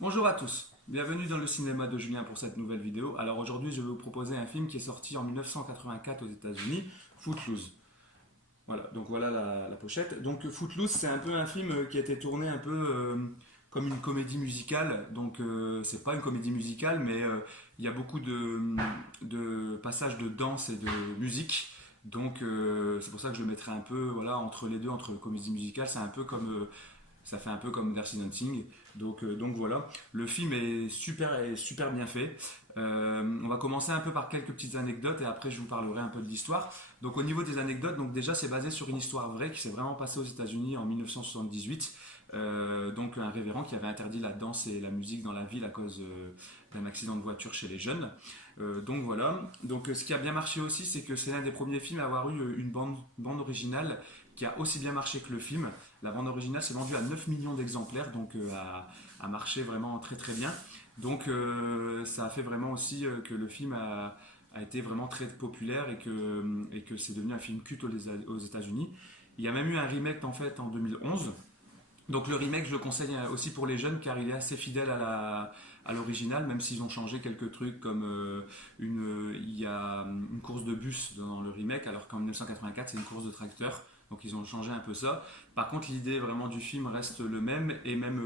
Bonjour à tous, bienvenue dans le cinéma de Julien pour cette nouvelle vidéo. Alors aujourd'hui je vais vous proposer un film qui est sorti en 1984 aux États-Unis, Footloose. Voilà, donc voilà la pochette. Donc Footloose, c'est un peu un film qui a été tourné un peu comme une comédie musicale. Donc c'est pas une comédie musicale, mais il y a beaucoup de passages de danse et de musique. Donc c'est pour ça que je le mettrai un peu voilà, entre les deux, entre comédie musicale. C'est un peu comme ça fait un peu comme Dirty Dancing. Donc voilà, le film est super bien fait. On va commencer un peu par quelques petites anecdotes et après je vous parlerai un peu de l'histoire. Donc au niveau des anecdotes, donc déjà c'est basé sur une histoire vraie qui s'est vraiment passée aux États-Unis en 1978. Donc un révérend qui avait interdit la danse et la musique dans la ville à cause d'un accident de voiture chez les jeunes. Donc voilà. Donc ce qui a bien marché aussi, c'est que c'est l'un des premiers films à avoir eu une bande originale qui a aussi bien marché que le film. La bande originale s'est vendue à 9 millions d'exemplaires, donc a marché vraiment très bien. Donc ça a fait vraiment aussi que le film a été vraiment très populaire et que c'est devenu un film culte aux États-Unis. Il y a même eu un remake en fait en 2011. Donc le remake, je le conseille aussi pour les jeunes car il est assez fidèle à l'original, même s'ils ont changé quelques trucs comme il y a une course de bus dans le remake, alors qu'en 1984 c'est une course de tracteur. Donc ils ont changé un peu ça. Par contre, l'idée vraiment du film reste le même et même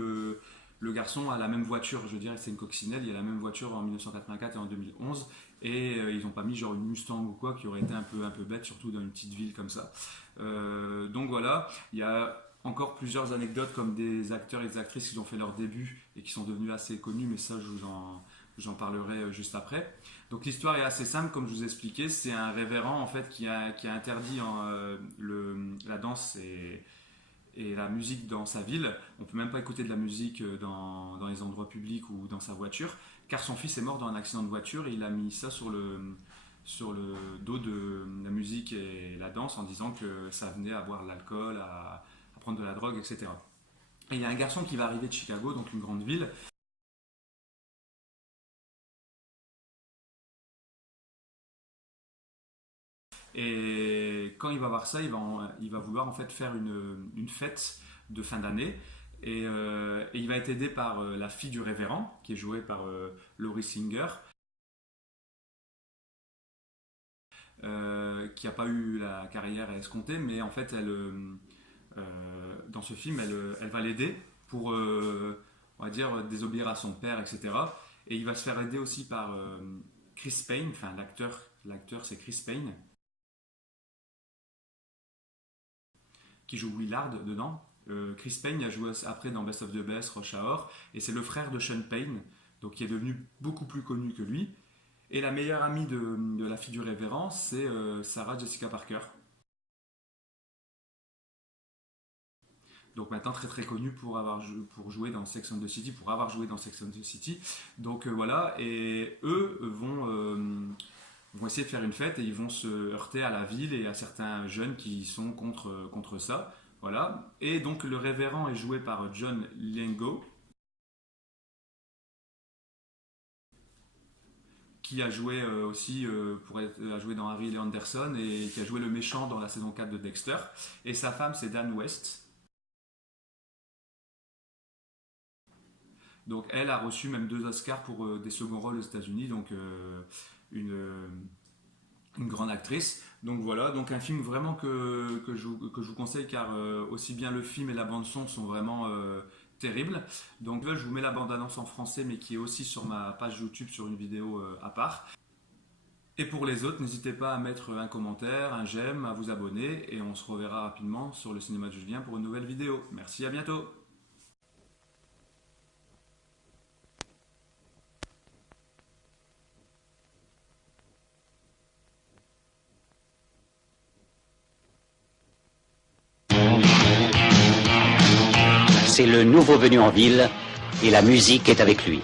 le garçon a la même voiture. Je veux dire, c'est une coccinelle. Il y a la même voiture en 1984 et en 2011 et ils n'ont pas mis genre une Mustang ou quoi qui aurait été un peu bête, surtout dans une petite ville comme ça. Donc voilà, il y a encore plusieurs anecdotes comme des acteurs et des actrices qui ont fait leur début et qui sont devenus assez connus, mais ça j'en parlerai juste après. Donc l'histoire est assez simple, comme je vous ai expliqué. C'est un révérend en fait qui a interdit la danse et la musique dans sa ville. On peut même pas écouter de la musique dans les endroits publics ou dans sa voiture, car son fils est mort dans un accident de voiture et il a mis ça sur le dos de la musique et la danse en disant que ça venait à boire de l'alcool, à prendre de la drogue, etc. Et il y a un garçon qui va arriver de Chicago, donc une grande ville. Et quand il va voir ça, il va vouloir en fait faire une fête de fin d'année. Et il va être aidé par la fille du révérend, qui est jouée par Laurie Singer, qui n'a pas eu la carrière à escompter, mais en fait, dans ce film, elle va l'aider pour, on va dire, désobéir à son père, etc. Et il va se faire aider aussi par Chris Pine, enfin l'acteur c'est Chris Pine, qui joue Willard dedans. Chris Pine a joué après dans Best of the Best, Rush Hour, et c'est le frère de Sean Payne, donc qui est devenu beaucoup plus connu que lui. Et la meilleure amie de la fille du révérend, c'est Sarah Jessica Parker. Donc maintenant très connue pour jouer dans Sex and the City, pour avoir joué dans Sex and the City. Donc voilà, et eux vont essayer de faire une fête et ils vont se heurter à la ville et à certains jeunes qui sont contre ça. Voilà. Et donc le révérend est joué par John Lithgow, qui a joué aussi a joué dans Harry Lee Anderson et qui a joué le méchant dans la saison 4 de Dexter. Et sa femme c'est Dan West. Donc elle a reçu même 2 Oscars pour des seconds rôles aux États-Unis, donc une grande actrice. Donc voilà, donc un film vraiment que je vous conseille car aussi bien le film et la bande son sont vraiment terribles. Donc je vous mets la bande annonce en français mais qui est aussi sur ma page YouTube sur une vidéo à part. Et pour les autres, n'hésitez pas à mettre un commentaire, un j'aime, à vous abonner et on se reverra rapidement sur le cinéma de Julien pour une nouvelle vidéo. Merci, à bientôt. C'est le nouveau venu en ville et la musique est avec lui.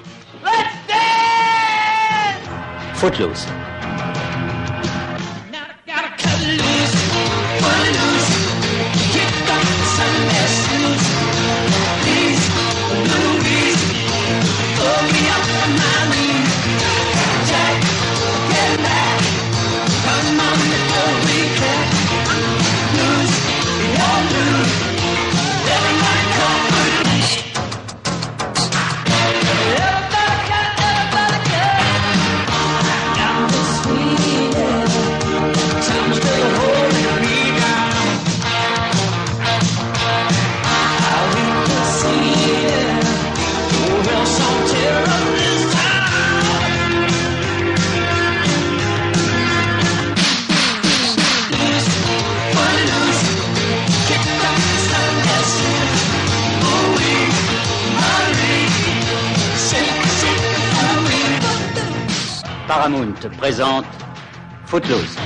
Footloose. Paramount présente Footloose.